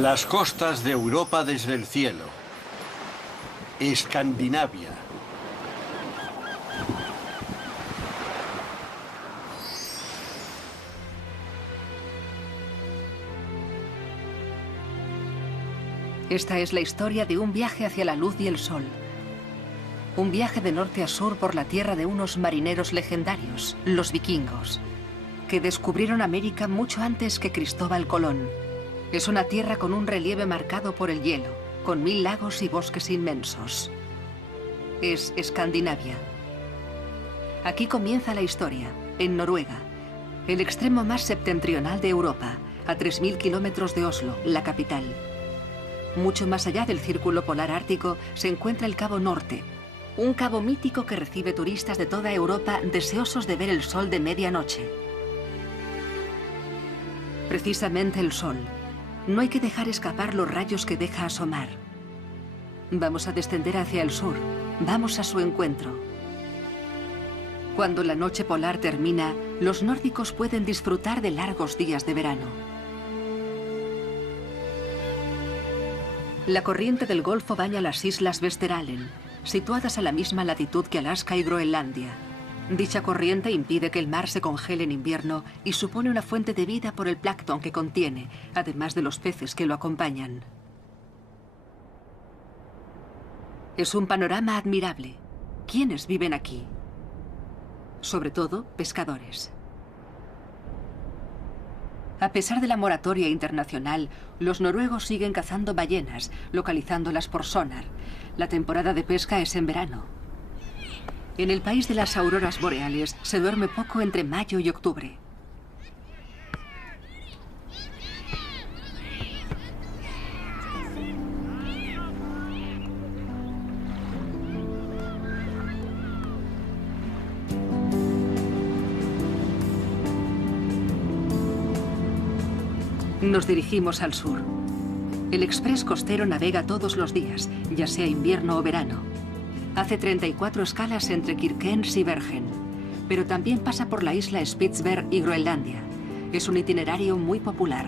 Las costas de Europa desde el cielo. Escandinavia. Esta es la historia de un viaje hacia la luz y el sol. Un viaje de norte a sur por la tierra de unos marineros legendarios, los vikingos, que descubrieron América mucho antes que Cristóbal Colón. Es una tierra con un relieve marcado por el hielo, con 1000 lagos y bosques inmensos. Es Escandinavia. Aquí comienza la historia, en Noruega, el extremo más septentrional de Europa, a 3000 kilómetros de Oslo, la capital. Mucho más allá del círculo polar ártico se encuentra el Cabo Norte, un cabo mítico que recibe turistas de toda Europa deseosos de ver el sol de medianoche. Precisamente el sol. No hay que dejar escapar los rayos que deja asomar. Vamos a descender hacia el sur. Vamos a su encuentro. Cuando la noche polar termina, los nórdicos pueden disfrutar de largos días de verano. La corriente del Golfo baña las islas Vesteralen, situadas a la misma latitud que Alaska y Groenlandia. Dicha corriente impide que el mar se congele en invierno y supone una fuente de vida por el plancton que contiene, además de los peces que lo acompañan. Es un panorama admirable. ¿Quiénes viven aquí? Sobre todo, pescadores. A pesar de la moratoria internacional, los noruegos siguen cazando ballenas, localizándolas por sonar. La temporada de pesca es en verano. En el país de las auroras boreales se duerme poco entre mayo y octubre. Nos dirigimos al sur. El express costero navega todos los días, ya sea invierno o verano. Hace 34 escalas entre Kirkenes y Bergen, pero también pasa por la isla Spitsberg y Groenlandia. Es un itinerario muy popular.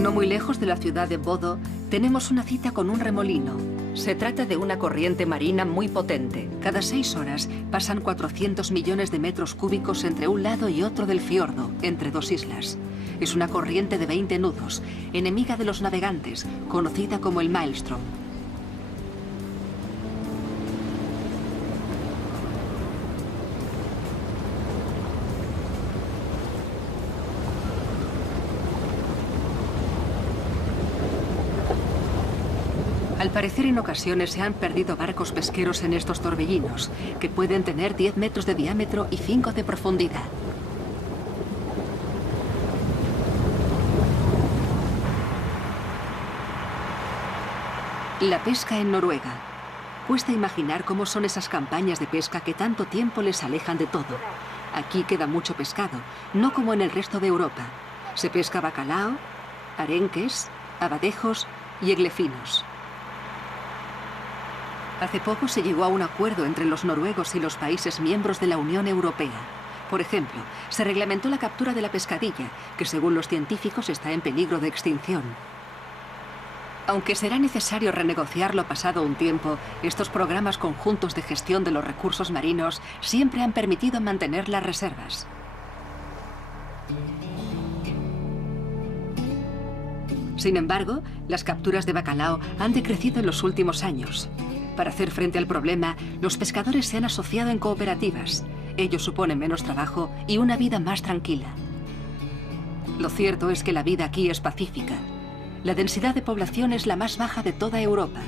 No muy lejos de la ciudad de Bodø, tenemos una cita con un remolino. Se trata de una corriente marina muy potente. Cada 6 horas pasan 400 millones de metros cúbicos entre un lado y otro del fiordo, entre dos islas. Es una corriente de 20 nudos, enemiga de los navegantes, conocida como el Maelstrom. Al parecer, en ocasiones se han perdido barcos pesqueros en estos torbellinos, que pueden tener 10 metros de diámetro y 5 de profundidad. La pesca en Noruega. Cuesta imaginar cómo son esas campañas de pesca que tanto tiempo les alejan de todo. Aquí queda mucho pescado, no como en el resto de Europa. Se pesca bacalao, arenques, abadejos y eglefinos. Hace poco se llegó a un acuerdo entre los noruegos y los países miembros de la Unión Europea. Por ejemplo, se reglamentó la captura de la pescadilla, que según los científicos está en peligro de extinción. Aunque será necesario renegociarlo pasado un tiempo, estos programas conjuntos de gestión de los recursos marinos siempre han permitido mantener las reservas. Sin embargo, las capturas de bacalao han decrecido en los últimos años. Para hacer frente al problema, los pescadores se han asociado en cooperativas. Ello supone menos trabajo y una vida más tranquila. Lo cierto es que la vida aquí es pacífica. La densidad de población es la más baja de toda Europa.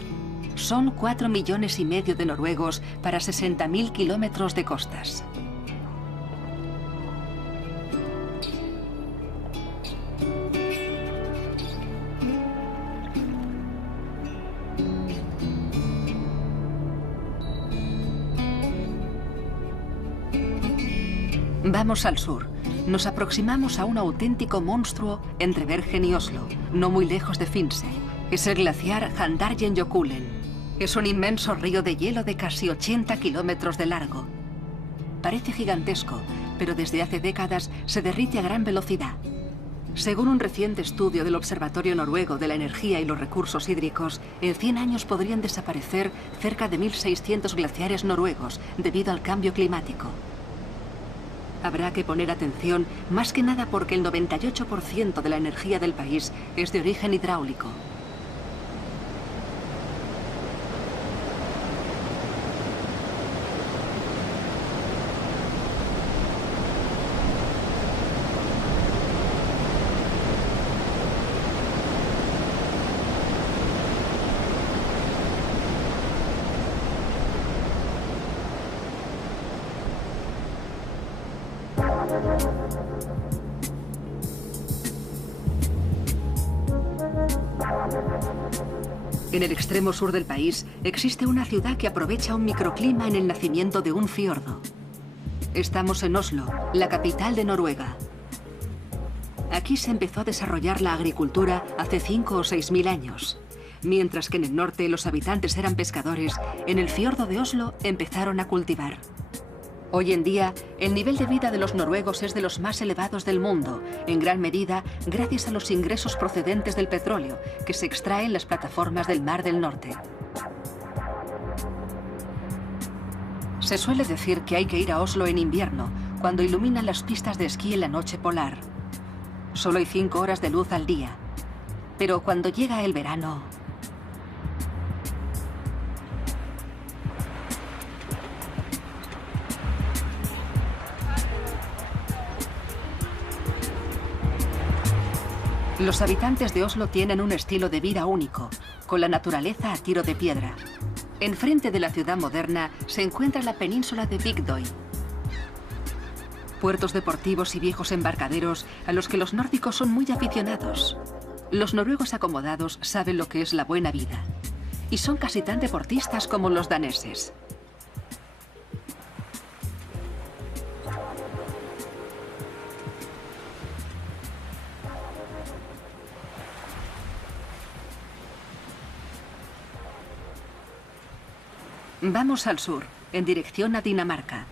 Son 4,5 millones de noruegos para 60.000 kilómetros de costas. Vamos al sur. Nos aproximamos a un auténtico monstruo entre Bergen y Oslo, no muy lejos de Finse. Es el glaciar Handarjenjokulen. Es un inmenso río de hielo de casi 80 kilómetros de largo. Parece gigantesco, pero desde hace décadas se derrite a gran velocidad. Según un reciente estudio del Observatorio Noruego de la Energía y los Recursos Hídricos, en 100 años podrían desaparecer cerca de 1.600 glaciares noruegos debido al cambio climático. Habrá que poner atención, más que nada porque el 98% de la energía del país es de origen hidráulico. En el extremo sur del país existe una ciudad que aprovecha un microclima en el nacimiento de un fiordo. Estamos en Oslo, la capital de Noruega. Aquí se empezó a desarrollar la agricultura hace 5 o 6.000 años. Mientras que en el norte los habitantes eran pescadores, en el fiordo de Oslo empezaron a cultivar. Hoy en día, el nivel de vida de los noruegos es de los más elevados del mundo, en gran medida gracias a los ingresos procedentes del petróleo que se extrae en las plataformas del Mar del Norte. Se suele decir que hay que ir a Oslo en invierno, cuando iluminan las pistas de esquí en la noche polar. Solo hay 5 horas de luz al día, pero cuando llega el verano... Los habitantes de Oslo tienen un estilo de vida único, con la naturaleza a tiro de piedra. Enfrente de la ciudad moderna se encuentra la península de Bygdøy. Puertos deportivos y viejos embarcaderos a los que los nórdicos son muy aficionados. Los noruegos acomodados saben lo que es la buena vida. Y son casi tan deportistas como los daneses. Vamos al sur, en dirección a Dinamarca.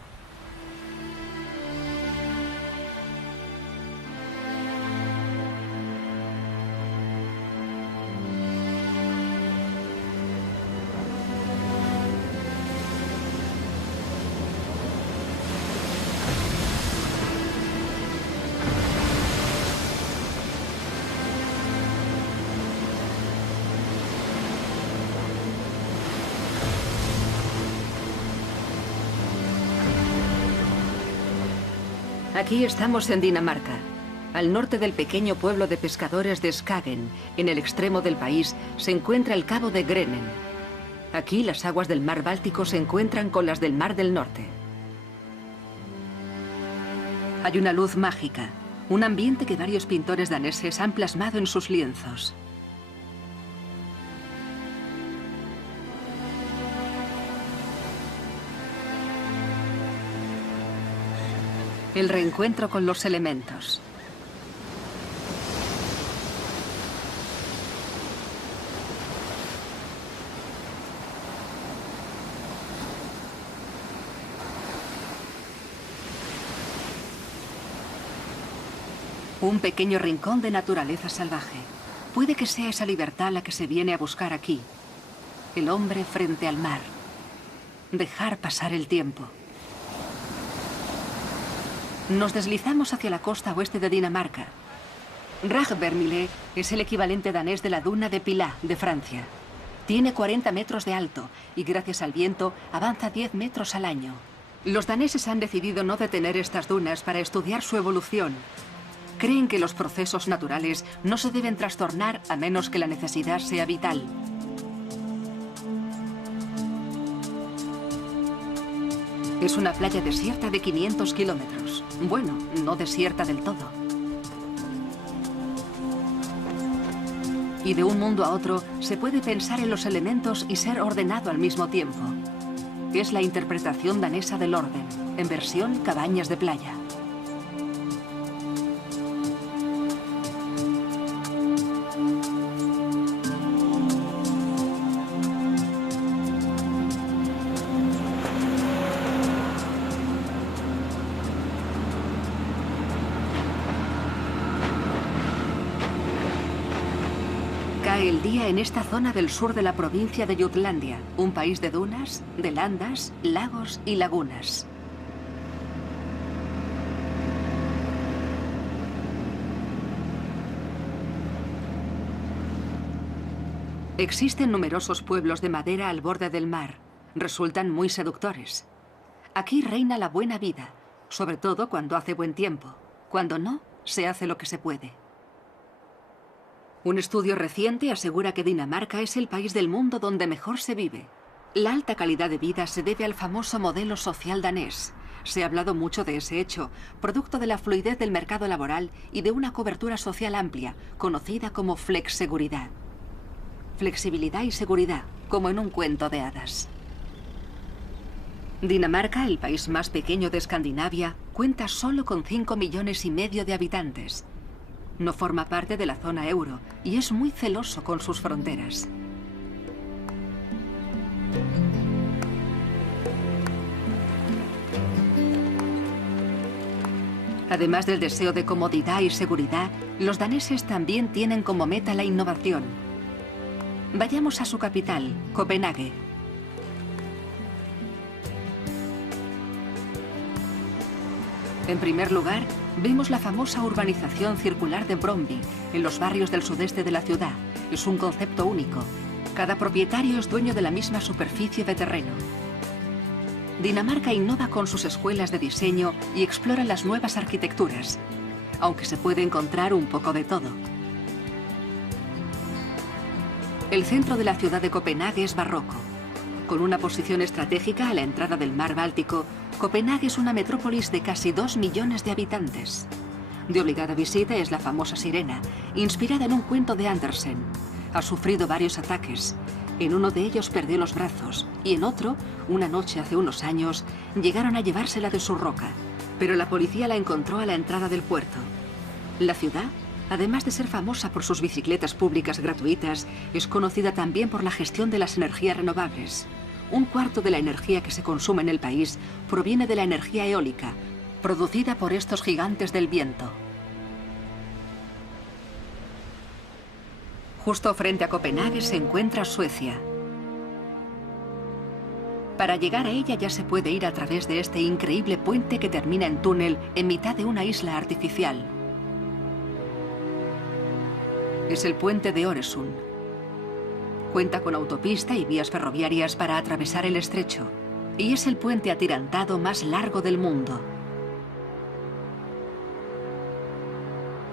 Aquí estamos en Dinamarca. Al norte del pequeño pueblo de pescadores de Skagen, en el extremo del país, se encuentra el cabo de Grenen. Aquí las aguas del mar Báltico se encuentran con las del mar del norte. Hay una luz mágica, un ambiente que varios pintores daneses han plasmado en sus lienzos. El reencuentro con los elementos. Un pequeño rincón de naturaleza salvaje. Puede que sea esa libertad la que se viene a buscar aquí. El hombre frente al mar. Dejar pasar el tiempo. Nos deslizamos hacia la costa oeste de Dinamarca. Ragvermile es el equivalente danés de la duna de Pilat, de Francia. Tiene 40 metros de alto y gracias al viento avanza 10 metros al año. Los daneses han decidido no detener estas dunas para estudiar su evolución. Creen que los procesos naturales no se deben trastornar a menos que la necesidad sea vital. Es una playa desierta de 500 kilómetros. Bueno, no desierta del todo. Y de un mundo a otro se puede pensar en los elementos y ser ordenado al mismo tiempo. Es la interpretación danesa del orden, en versión cabañas de playa. Cae el día en esta zona del sur de la provincia de Jutlandia, un país de dunas, de landas, lagos y lagunas. Existen numerosos pueblos de madera al borde del mar. Resultan muy seductores. Aquí reina la buena vida, sobre todo cuando hace buen tiempo. Cuando no, se hace lo que se puede. Un estudio reciente asegura que Dinamarca es el país del mundo donde mejor se vive. La alta calidad de vida se debe al famoso modelo social danés. Se ha hablado mucho de ese hecho, producto de la fluidez del mercado laboral y de una cobertura social amplia, conocida como flexseguridad. Flexibilidad y seguridad, como en un cuento de hadas. Dinamarca, el país más pequeño de Escandinavia, cuenta solo con 5,5 millones de habitantes. No forma parte de la zona euro y es muy celoso con sus fronteras. Además del deseo de comodidad y seguridad, los daneses también tienen como meta la innovación. Vayamos a su capital, Copenhague. En primer lugar, vemos la famosa urbanización circular de Brøndby, en los barrios del sudeste de la ciudad. Es un concepto único. Cada propietario es dueño de la misma superficie de terreno. Dinamarca innova con sus escuelas de diseño y explora las nuevas arquitecturas, aunque se puede encontrar un poco de todo. El centro de la ciudad de Copenhague es barroco. Con una posición estratégica a la entrada del mar Báltico, Copenhague es una metrópolis de casi 2 millones de habitantes. De obligada visita es la famosa Sirena, inspirada en un cuento de Andersen. Ha sufrido varios ataques. En uno de ellos perdió los brazos y en otro, una noche hace unos años, llegaron a llevársela de su roca. Pero la policía la encontró a la entrada del puerto. La ciudad, además de ser famosa por sus bicicletas públicas gratuitas, es conocida también por la gestión de las energías renovables. 1/4 de la energía que se consume en el país proviene de la energía eólica, producida por estos gigantes del viento. Justo frente a Copenhague se encuentra Suecia. Para llegar a ella ya se puede ir a través de este increíble puente que termina en túnel en mitad de una isla artificial. Es el puente de Øresund. Cuenta con autopista y vías ferroviarias para atravesar el estrecho, y es el puente atirantado más largo del mundo.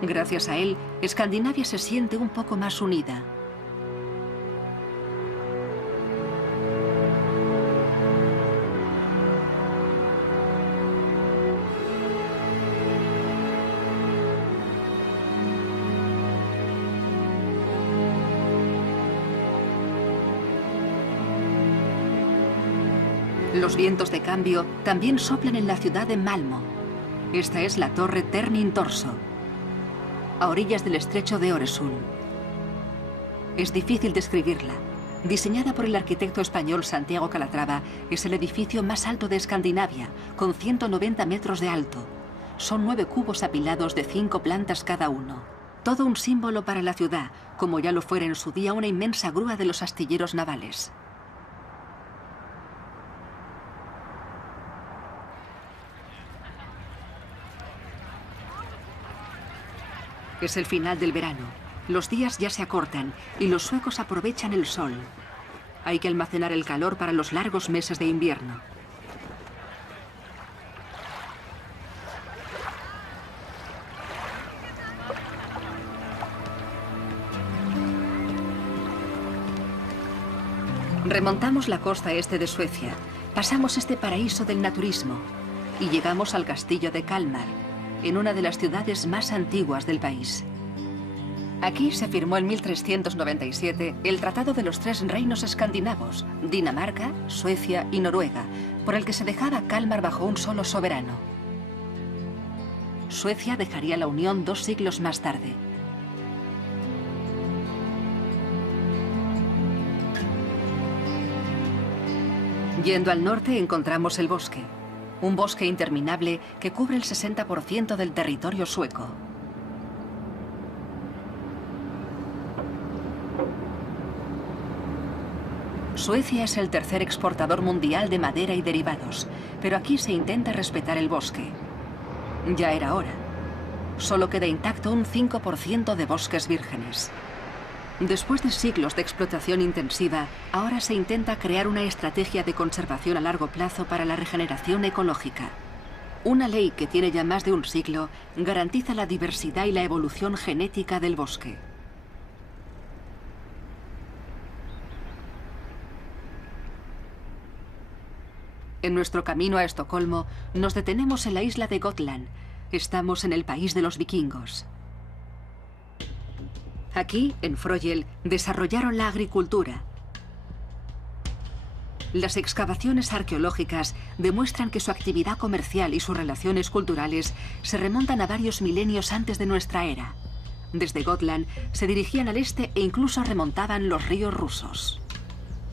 Gracias a él, Escandinavia se siente un poco más unida. Los vientos de cambio también soplan en la ciudad de Malmö. Esta es la torre Ternin Torso, a orillas del estrecho de Øresund. Es difícil describirla. Diseñada por el arquitecto español Santiago Calatrava, es el edificio más alto de Escandinavia, con 190 metros de alto. Son 9 cubos apilados de 5 plantas cada uno. Todo un símbolo para la ciudad, como ya lo fuera en su día una inmensa grúa de los astilleros navales. Es el final del verano. Los días ya se acortan y los suecos aprovechan el sol. Hay que almacenar el calor para los largos meses de invierno. Remontamos la costa este de Suecia, pasamos este paraíso del naturismo y llegamos al castillo de Kalmar, en una de las ciudades más antiguas del país. Aquí se firmó en 1397 el Tratado de los 3 reinos escandinavos, Dinamarca, Suecia y Noruega, por el que se dejaba Kalmar bajo un solo soberano. Suecia dejaría la unión 2 siglos más tarde. Yendo al norte encontramos el bosque. Un bosque interminable que cubre el 60% del territorio sueco. Suecia es el tercer exportador mundial de madera y derivados, pero aquí se intenta respetar el bosque. Ya era hora. Solo queda intacto un 5% de bosques vírgenes. Después de siglos de explotación intensiva, ahora se intenta crear una estrategia de conservación a largo plazo para la regeneración ecológica. Una ley que tiene ya más de un siglo garantiza la diversidad y la evolución genética del bosque. En nuestro camino a Estocolmo, nos detenemos en la isla de Gotland. Estamos en el país de los vikingos. Aquí, en Frøyel, desarrollaron la agricultura. Las excavaciones arqueológicas demuestran que su actividad comercial y sus relaciones culturales se remontan a varios milenios antes de nuestra era. Desde Gotland se dirigían al este e incluso remontaban los ríos rusos.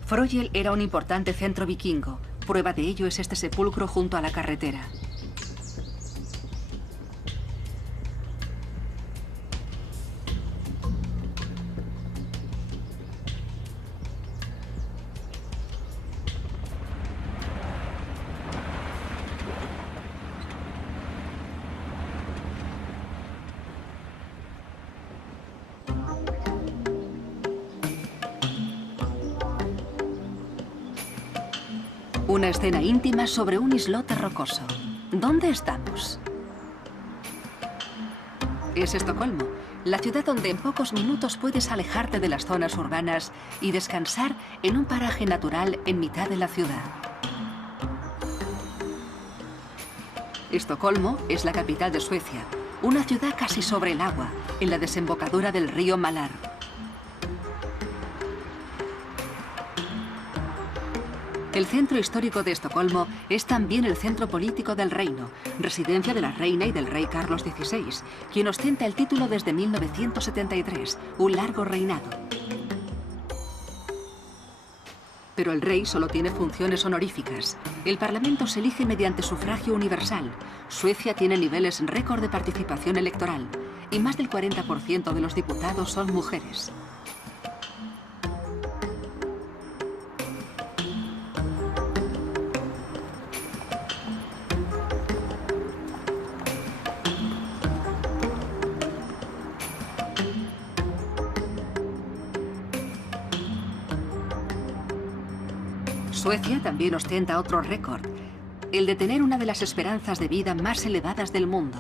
Frøyel era un importante centro vikingo. Prueba de ello es este sepulcro junto a la carretera. Una escena íntima sobre un islote rocoso. ¿Dónde estamos? Es Estocolmo, la ciudad donde en pocos minutos puedes alejarte de las zonas urbanas y descansar en un paraje natural en mitad de la ciudad. Estocolmo es la capital de Suecia, una ciudad casi sobre el agua, en la desembocadura del río Malar. El centro histórico de Estocolmo es también el centro político del reino, residencia de la reina y del rey Carlos XVI, quien ostenta el título desde 1973, un largo reinado. Pero el rey solo tiene funciones honoríficas. El Parlamento se elige mediante sufragio universal. Suecia tiene niveles récord de participación electoral y más del 40% de los diputados son mujeres. Suecia también ostenta otro récord, el de tener una de las esperanzas de vida más elevadas del mundo.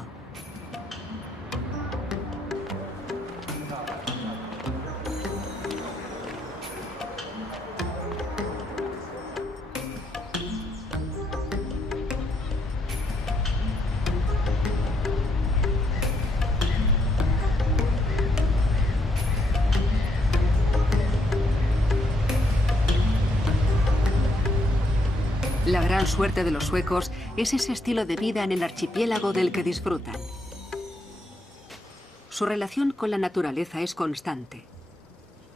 La gran suerte de los suecos es ese estilo de vida en el archipiélago del que disfrutan. Su relación con la naturaleza es constante.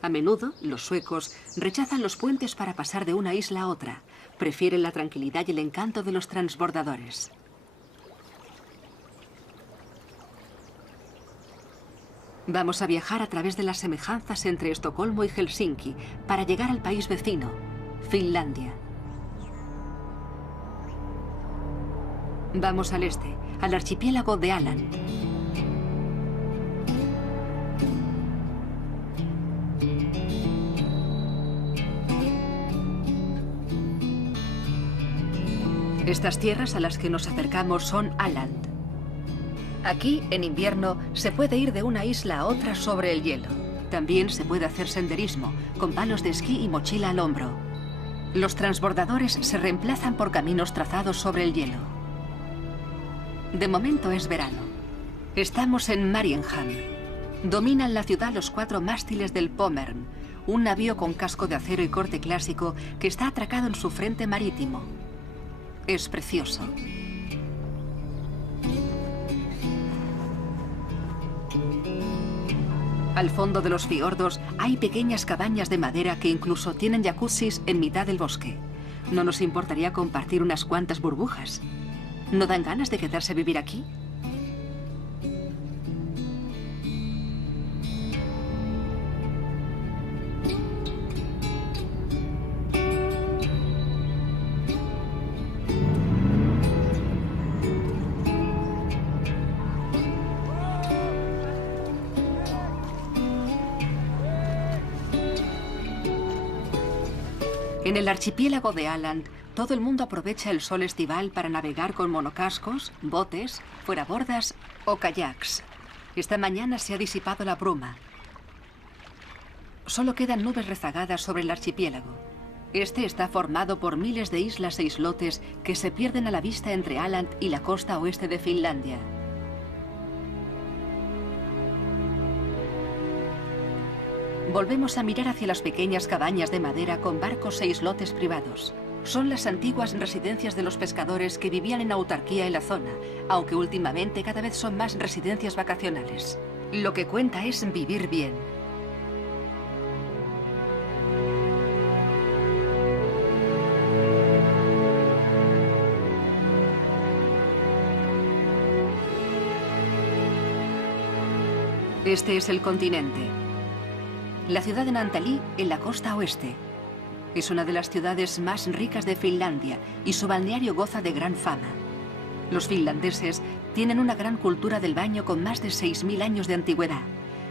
A menudo, los suecos rechazan los puentes para pasar de una isla a otra. Prefieren la tranquilidad y el encanto de los transbordadores. Vamos a viajar a través de las semejanzas entre Estocolmo y Helsinki para llegar al país vecino, Finlandia. Vamos al este, al archipiélago de Åland. Estas tierras a las que nos acercamos son Åland. Aquí, en invierno, se puede ir de una isla a otra sobre el hielo. También se puede hacer senderismo, con palos de esquí y mochila al hombro. Los transbordadores se reemplazan por caminos trazados sobre el hielo. De momento es verano. Estamos en Mariehamn. Dominan la ciudad los 4 mástiles del Pommern, un navío con casco de acero y corte clásico que está atracado en su frente marítimo. Es precioso. Al fondo de los fiordos hay pequeñas cabañas de madera que incluso tienen jacuzzis en mitad del bosque. No nos importaría compartir unas cuantas burbujas. ¿No dan ganas de quedarse a vivir aquí? En el archipiélago de Åland, todo el mundo aprovecha el sol estival para navegar con monocascos, botes, fuerabordas o kayaks. Esta mañana se ha disipado la bruma. Solo quedan nubes rezagadas sobre el archipiélago. Este está formado por miles de islas e islotes que se pierden a la vista entre Åland y la costa oeste de Finlandia. Volvemos a mirar hacia las pequeñas cabañas de madera con barcos e islotes privados. Son las antiguas residencias de los pescadores que vivían en autarquía en la zona, aunque últimamente cada vez son más residencias vacacionales. Lo que cuenta es vivir bien. Este es el continente. La ciudad de Naantali, en la costa oeste. Es una de las ciudades más ricas de Finlandia y su balneario goza de gran fama. Los finlandeses tienen una gran cultura del baño con más de 6.000 años de antigüedad.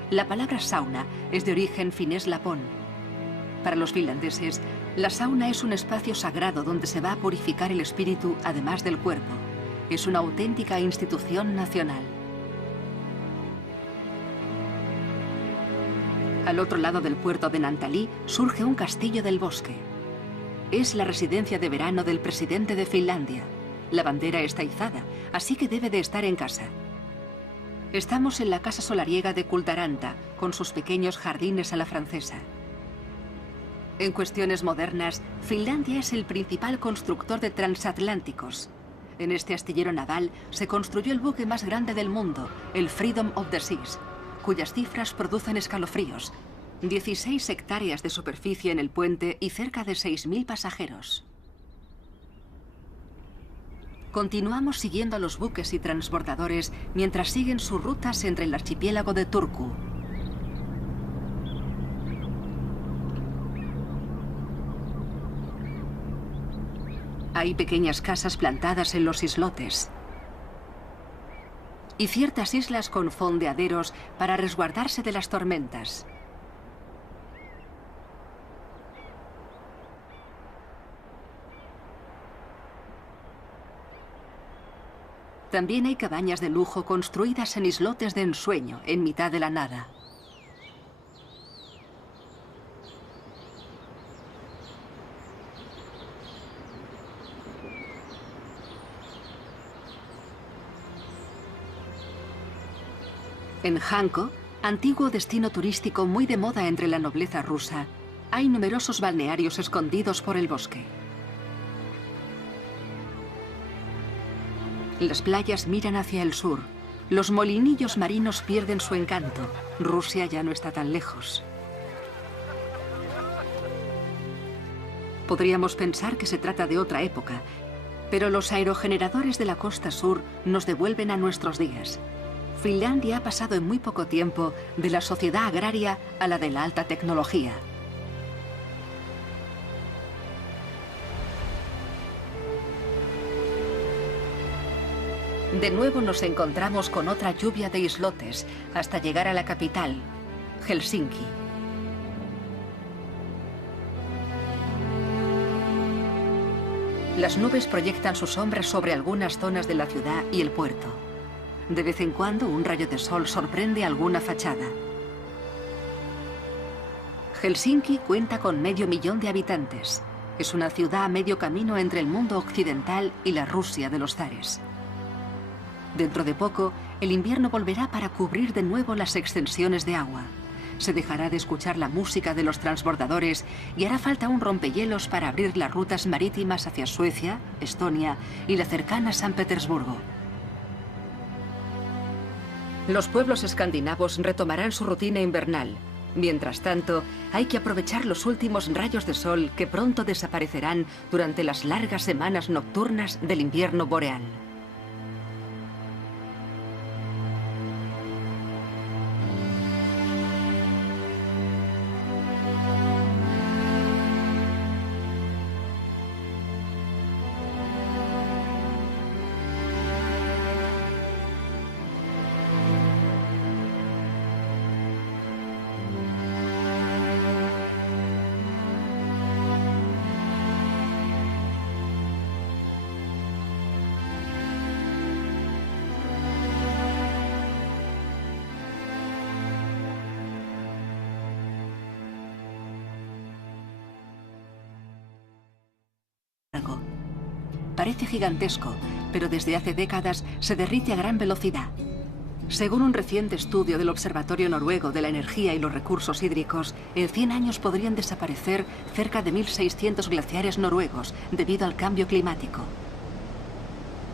La palabra sauna es de origen finés lapón. Para los finlandeses, la sauna es un espacio sagrado donde se va a purificar el espíritu además del cuerpo. Es una auténtica institución nacional. Al otro lado del puerto de Naantali surge un castillo del bosque. Es la residencia de verano del presidente de Finlandia. La bandera está izada, así que debe de estar en casa. Estamos en la casa solariega de Kultaranta, con sus pequeños jardines a la francesa. En cuestiones modernas, Finlandia es el principal constructor de transatlánticos. En este astillero naval se construyó el buque más grande del mundo, el Freedom of the Seas, cuyas cifras producen escalofríos. 16 hectáreas de superficie en el puente y cerca de 6.000 pasajeros. Continuamos siguiendo a los buques y transbordadores mientras siguen sus rutas entre el archipiélago de Turku. Hay pequeñas casas plantadas en los islotes y ciertas islas con fondeaderos para resguardarse de las tormentas. También hay cabañas de lujo construidas en islotes de ensueño, en mitad de la nada. En Hanko, antiguo destino turístico muy de moda entre la nobleza rusa, hay numerosos balnearios escondidos por el bosque. Las playas miran hacia el sur. Los molinillos marinos pierden su encanto. Rusia ya no está tan lejos. Podríamos pensar que se trata de otra época, pero los aerogeneradores de la costa sur nos devuelven a nuestros días. Finlandia ha pasado en muy poco tiempo de la sociedad agraria a la de la alta tecnología. De nuevo nos encontramos con otra lluvia de islotes hasta llegar a la capital, Helsinki. Las nubes proyectan sus sombras sobre algunas zonas de la ciudad y el puerto. De vez en cuando un rayo de sol sorprende alguna fachada. Helsinki cuenta con 500.000 de habitantes. Es una ciudad a medio camino entre el mundo occidental y la Rusia de los zares. Dentro de poco, el invierno volverá para cubrir de nuevo las extensiones de agua. Se dejará de escuchar la música de los transbordadores y hará falta un rompehielos para abrir las rutas marítimas hacia Suecia, Estonia y la cercana San Petersburgo. Los pueblos escandinavos retomarán su rutina invernal. Mientras tanto, hay que aprovechar los últimos rayos de sol que pronto desaparecerán durante las largas semanas nocturnas del invierno boreal. parece gigantesco, pero desde hace décadas se derrite a gran velocidad. Según un reciente estudio del Observatorio Noruego de la Energía y los Recursos Hídricos, en 100 años podrían desaparecer cerca de 1.600 glaciares noruegos debido al cambio climático.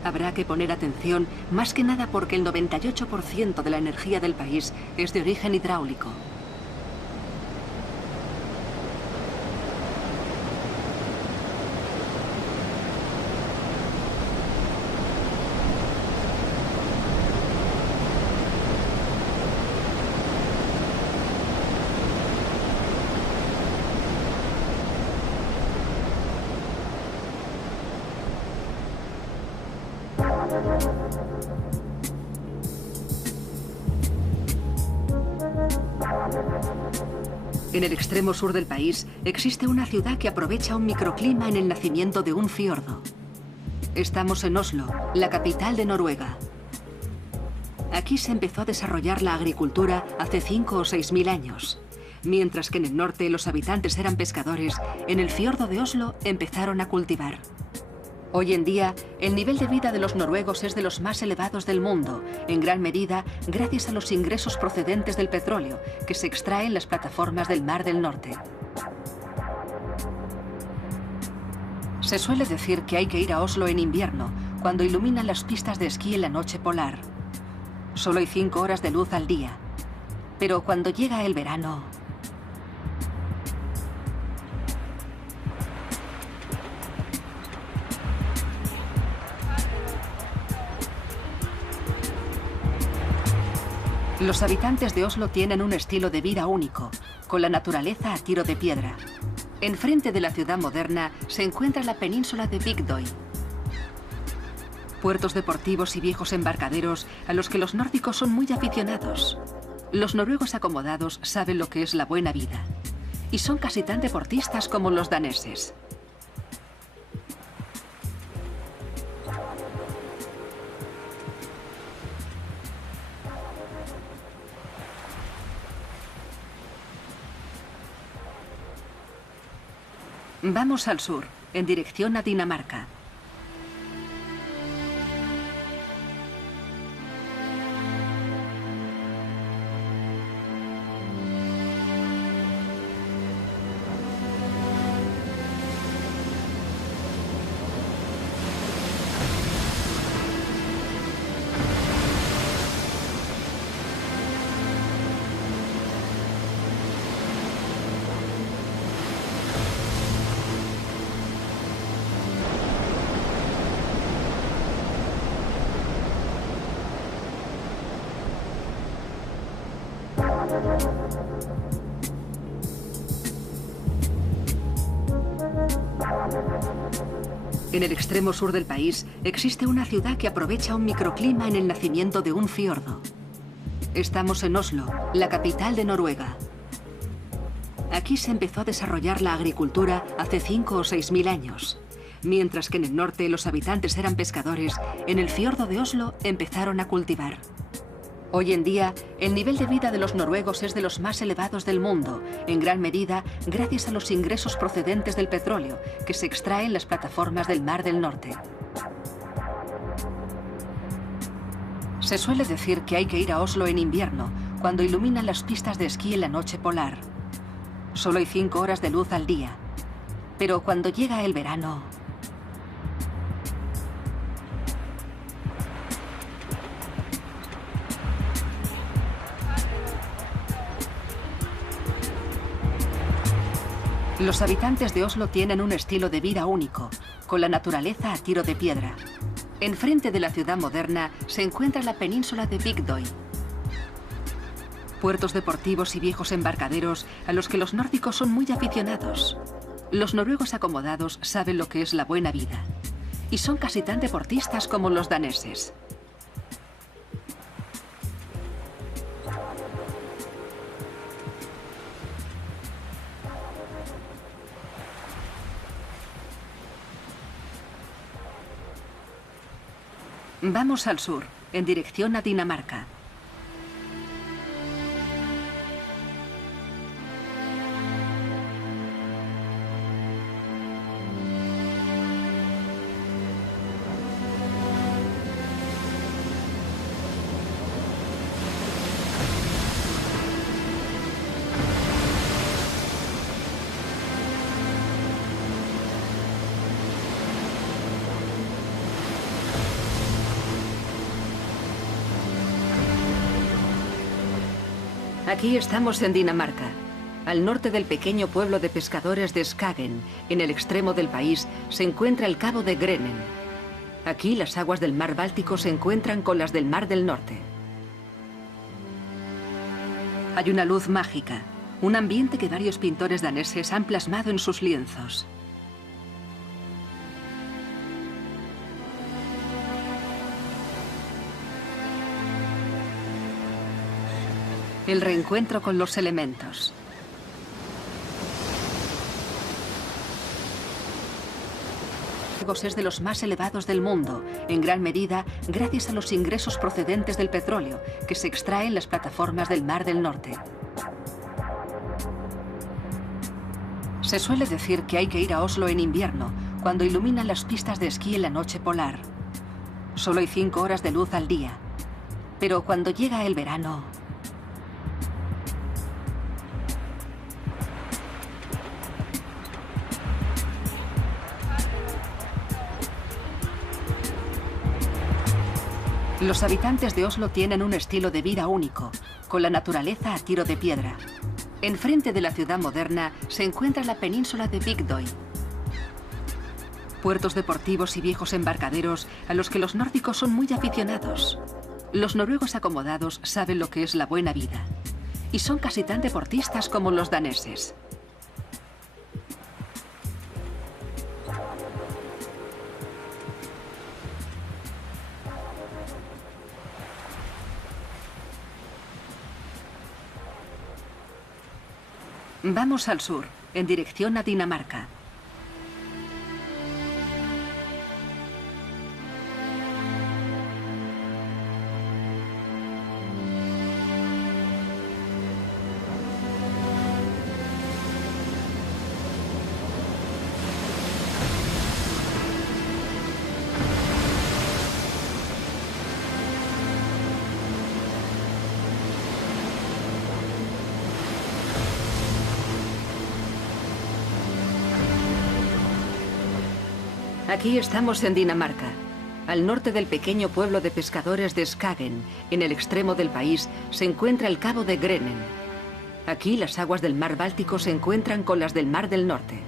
Habrá que poner atención, más que nada porque el 98% de la energía del país es de origen hidráulico. En el extremo sur del país existe una ciudad que aprovecha un microclima en el nacimiento de un fiordo. Estamos en Oslo, la capital de Noruega. Aquí se empezó a desarrollar la agricultura hace 5 o 6.000 años. Mientras que en el norte los habitantes eran pescadores, en el fiordo de Oslo empezaron a cultivar. Hoy en día, el nivel de vida de los noruegos es de los más elevados del mundo, en gran medida gracias a los ingresos procedentes del petróleo que se extrae en las plataformas del Mar del Norte. Se suele decir que hay que ir a Oslo en invierno, cuando iluminan las pistas de esquí en la noche polar. Solo hay 5 horas de luz al día, pero cuando llega el verano... Los habitantes de Oslo tienen un estilo de vida único, con la naturaleza a tiro de piedra. Enfrente de la ciudad moderna se encuentra la península de Bygdøy. Puertos deportivos y viejos embarcaderos a los que los nórdicos son muy aficionados. Los noruegos acomodados saben lo que es la buena vida. Y son casi tan deportistas como los daneses. Vamos al sur, en dirección a Dinamarca. En el extremo sur del país existe una ciudad que aprovecha un microclima en el nacimiento de un fiordo. Estamos en Oslo, la capital de Noruega. Aquí se empezó a desarrollar la agricultura hace 5 o 6.000 años. Mientras que en el norte los habitantes eran pescadores, en el fiordo de Oslo empezaron a cultivar. Hoy en día, el nivel de vida de los noruegos es de los más elevados del mundo, en gran medida gracias a los ingresos procedentes del petróleo que se extrae en las plataformas del Mar del Norte. Se suele decir que hay que ir a Oslo en invierno, cuando iluminan las pistas de esquí en la noche polar. Solo hay 5 horas de luz al día, pero cuando llega el verano... Los habitantes de Oslo tienen un estilo de vida único, con la naturaleza a tiro de piedra. Enfrente de la ciudad moderna se encuentra la península de Bygdøy. Puertos deportivos y viejos embarcaderos a los que los nórdicos son muy aficionados. Los noruegos acomodados saben lo que es la buena vida. Y son casi tan deportistas como los daneses. Vamos al sur, en dirección a Dinamarca. Aquí estamos en Dinamarca. Al norte del pequeño pueblo de pescadores de Skagen, en el extremo del país, se encuentra el cabo de Grenen. Aquí las aguas del mar Báltico se encuentran con las del mar del norte. Hay una luz mágica, un ambiente que varios pintores daneses han plasmado en sus lienzos. El reencuentro con los elementos. Es de los más elevados del mundo, en gran medida gracias a los ingresos procedentes del petróleo que se extrae en las plataformas del Mar del Norte. Se suele decir que hay que ir a Oslo en invierno, cuando iluminan las pistas de esquí en la noche polar. Solo hay 5 horas de luz al día, pero cuando llega el verano... Los habitantes de Oslo tienen un estilo de vida único, con la naturaleza a tiro de piedra. Enfrente de la ciudad moderna se encuentra la península de Bygdøy. Puertos deportivos y viejos embarcaderos a los que los nórdicos son muy aficionados. Los noruegos acomodados saben lo que es la buena vida. Y son casi tan deportistas como los daneses. Vamos al sur, en dirección a Dinamarca. Aquí estamos en Dinamarca. Al norte del pequeño pueblo de pescadores de Skagen, en el extremo del país, se encuentra el cabo de Grenen. Aquí las aguas del mar Báltico se encuentran con las del mar del norte.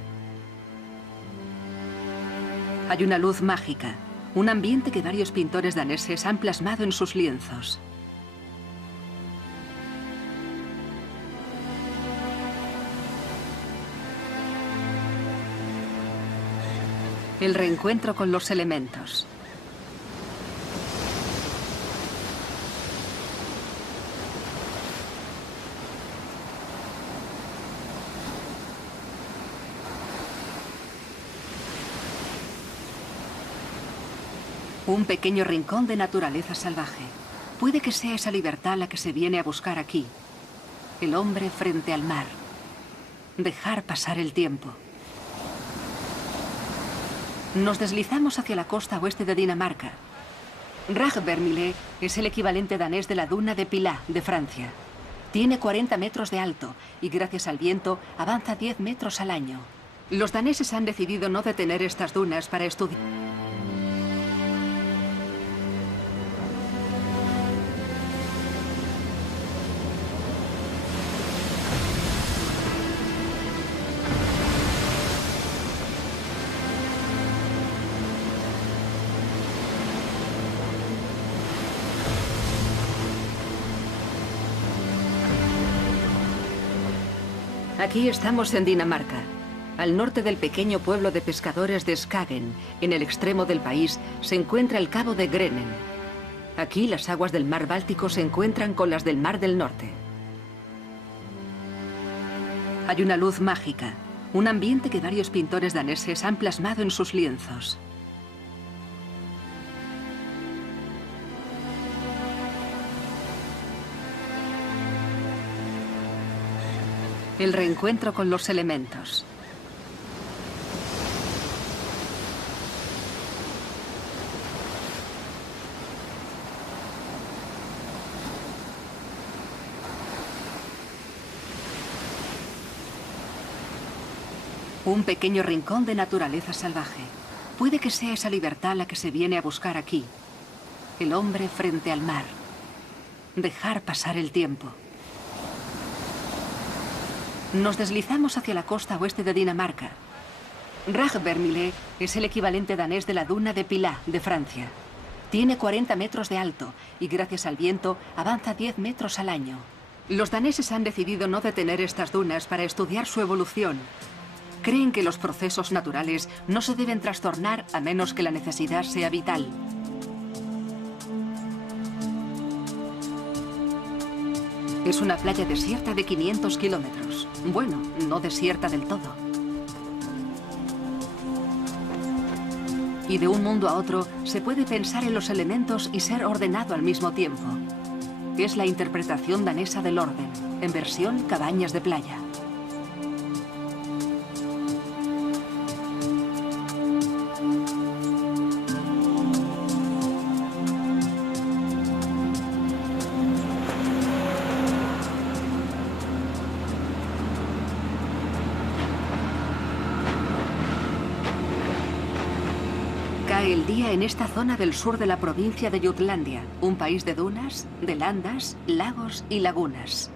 Hay una luz mágica, un ambiente que varios pintores daneses han plasmado en sus lienzos. El reencuentro con los elementos. Un pequeño rincón de naturaleza salvaje. Puede que sea esa libertad la que se viene a buscar aquí. El hombre frente al mar. Dejar pasar el tiempo. Nos deslizamos hacia la costa oeste de Dinamarca. Ragvermile es el equivalente danés de la duna de Pilat, de Francia. Tiene 40 metros de alto y gracias al viento avanza 10 metros al año. Los daneses han decidido no detener estas dunas para estudiar. Aquí estamos en Dinamarca. Al norte del pequeño pueblo de pescadores de Skagen, en el extremo del país, se encuentra el cabo de Grenen. Aquí las aguas del mar Báltico se encuentran con las del mar del norte. Hay una luz mágica, un ambiente que varios pintores daneses han plasmado en sus lienzos. El reencuentro con los elementos. Un pequeño rincón de naturaleza salvaje. Puede que sea esa libertad la que se viene a buscar aquí. El hombre frente al mar. Dejar pasar el tiempo. Nos deslizamos hacia la costa oeste de Dinamarca. Ragvermile es el equivalente danés de la duna de Pilat, de Francia. Tiene 40 metros de alto y gracias al viento avanza 10 metros al año. Los daneses han decidido no detener estas dunas para estudiar su evolución. Creen que los procesos naturales no se deben trastornar a menos que la necesidad sea vital. Es una playa desierta de 500 kilómetros. Bueno, no desierta del todo. Y de un mundo a otro se puede pensar en los elementos y ser ordenado al mismo tiempo. Es la interpretación danesa del orden, en versión cabañas de playa. Cae el día en esta zona del sur de la provincia de Jutlandia, un país de dunas, de landas, lagos y lagunas.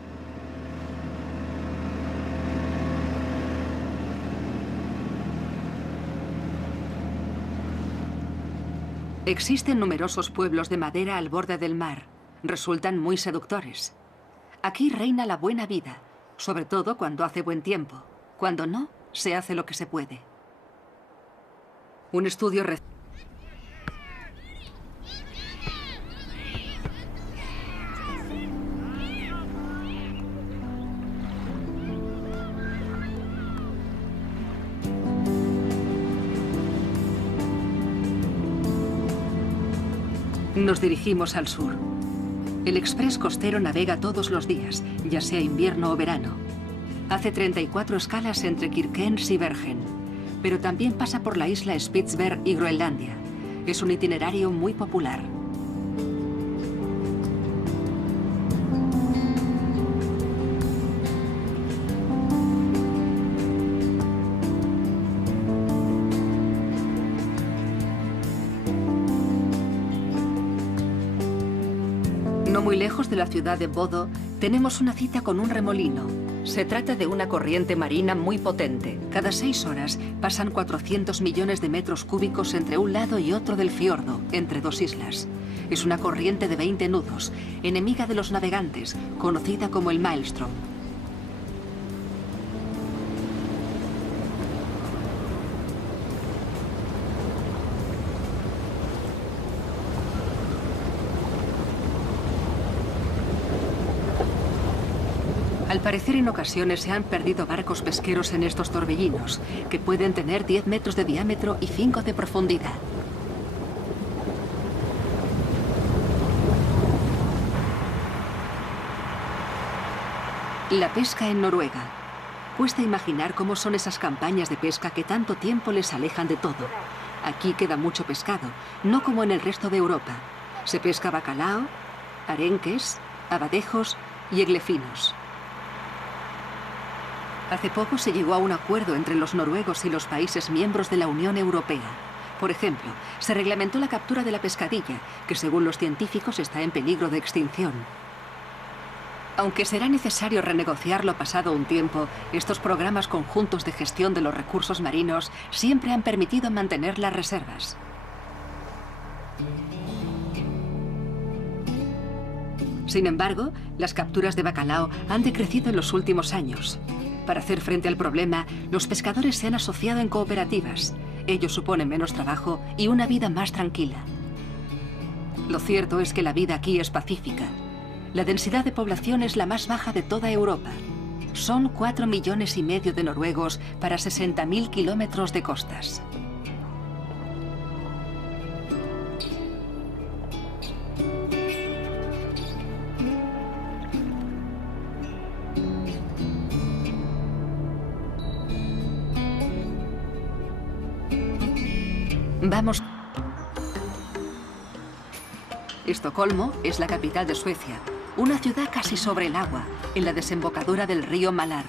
Existen numerosos pueblos de madera al borde del mar. Resultan muy seductores. Aquí reina la buena vida, sobre todo cuando hace buen tiempo. Cuando no, se hace lo que se puede. Un estudio reciente nos dirigimos al sur. El express costero navega todos los días, ya sea invierno o verano. Hace 34 escalas entre Kirkenes y Bergen, pero también pasa por la isla Spitsberg y Groenlandia. Es un itinerario muy popular. No muy lejos de la ciudad de Bodø, tenemos una cita con un remolino. Se trata de una corriente marina muy potente. Cada 6 horas pasan 400 millones de metros cúbicos entre un lado y otro del fiordo, entre dos islas. Es una corriente de 20 nudos, enemiga de los navegantes, conocida como el Maelstrom. Al parecer, en ocasiones se han perdido barcos pesqueros en estos torbellinos, que pueden tener 10 metros de diámetro y 5 de profundidad. La pesca en Noruega. Cuesta imaginar cómo son esas campañas de pesca que tanto tiempo les alejan de todo. Aquí queda mucho pescado, no como en el resto de Europa. Se pesca bacalao, arenques, abadejos y eglefinos. Hace poco se llegó a un acuerdo entre los noruegos y los países miembros de la Unión Europea. Por ejemplo, se reglamentó la captura de la pescadilla, que según los científicos está en peligro de extinción. Aunque será necesario renegociarlo pasado un tiempo, estos programas conjuntos de gestión de los recursos marinos siempre han permitido mantener las reservas. Sin embargo, las capturas de bacalao han decrecido en los últimos años. Para hacer frente al problema, los pescadores se han asociado en cooperativas. Ello supone menos trabajo y una vida más tranquila. Lo cierto es que la vida aquí es pacífica. La densidad de población es la más baja de toda Europa. Son 4,5 millones de noruegos para 60.000 kilómetros de costas. Vamos. Estocolmo es la capital de Suecia, una ciudad casi sobre el agua, en la desembocadura del río Malar.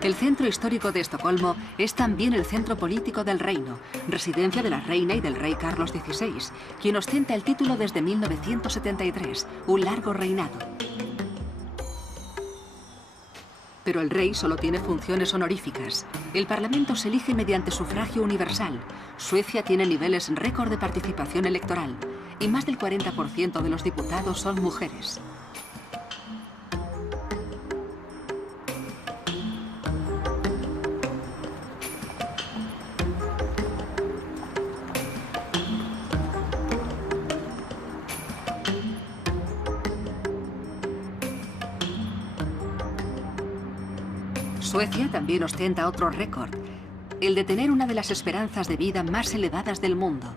El centro histórico de Estocolmo es también el centro político del reino, residencia de la reina y del rey Carlos XVI, quien ostenta el título desde 1973, un largo reinado. Pero el rey solo tiene funciones honoríficas. El Parlamento se elige mediante sufragio universal. Suecia tiene niveles récord de participación electoral y más del 40% de los diputados son mujeres. Suecia también ostenta otro récord, el de tener una de las esperanzas de vida más elevadas del mundo.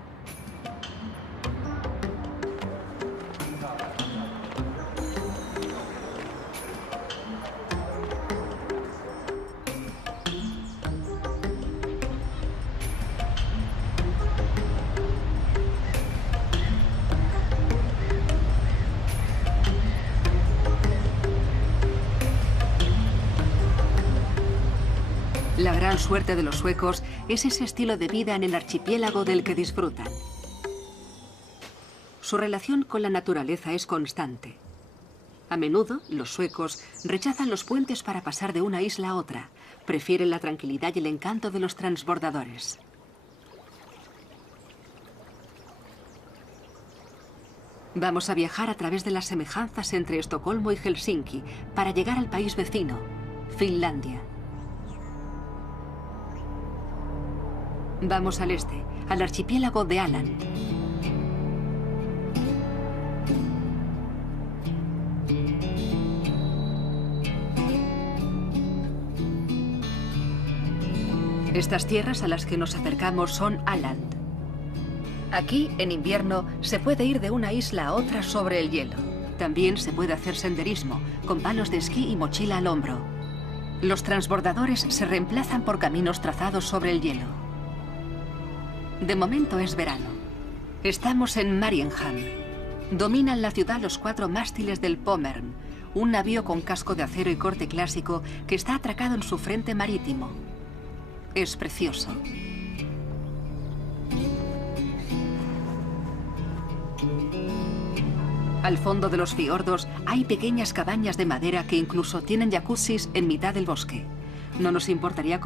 La gran suerte de los suecos es ese estilo de vida en el archipiélago del que disfrutan. Su relación con la naturaleza es constante. A menudo, los suecos rechazan los puentes para pasar de una isla a otra. Prefieren la tranquilidad y el encanto de los transbordadores. Vamos a viajar a través de las semejanzas entre Estocolmo y Helsinki para llegar al país vecino, Finlandia. Vamos al este, al archipiélago de Åland. Estas tierras a las que nos acercamos son Åland. Aquí, en invierno, se puede ir de una isla a otra sobre el hielo. También se puede hacer senderismo, con palos de esquí y mochila al hombro. Los transbordadores se reemplazan por caminos trazados sobre el hielo. De momento es verano. Estamos en Mariehamn. Dominan la ciudad los 4 mástiles del Pommern, un navío con casco de acero y corte clásico que está atracado en su frente marítimo. Es precioso. Al fondo de los fiordos hay pequeñas cabañas de madera que incluso tienen jacuzzis en mitad del bosque. No nos importaría